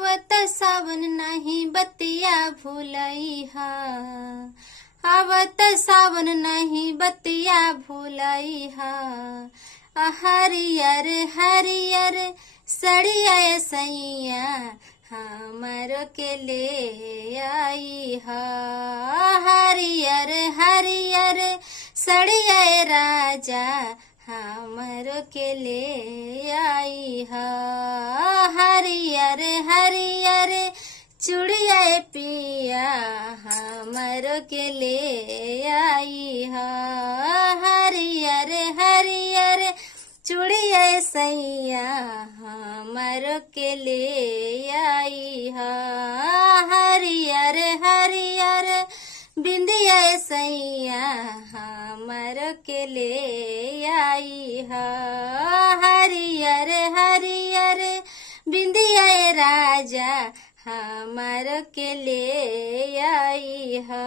आवत सावन नहीं बतिया भूलई हा। आवत सावन नहीं बतिया भूलई हा। हरियर हरियर सड़िया सैया हमरो के ले आई हा। हरियर हरियर सड़िया राजा हमरो के ले आई हा। हरियर हरियर चूड़िया पिया हमरो के ले आई हा। हरियर हरियर चूड़िया सैया हमरो के ले आई हा। हरियर हरियर बिंदिया सैया हमरो के ले आई हा। हरियर हरियर बिंदिया राजा हमरो के ले आई हा।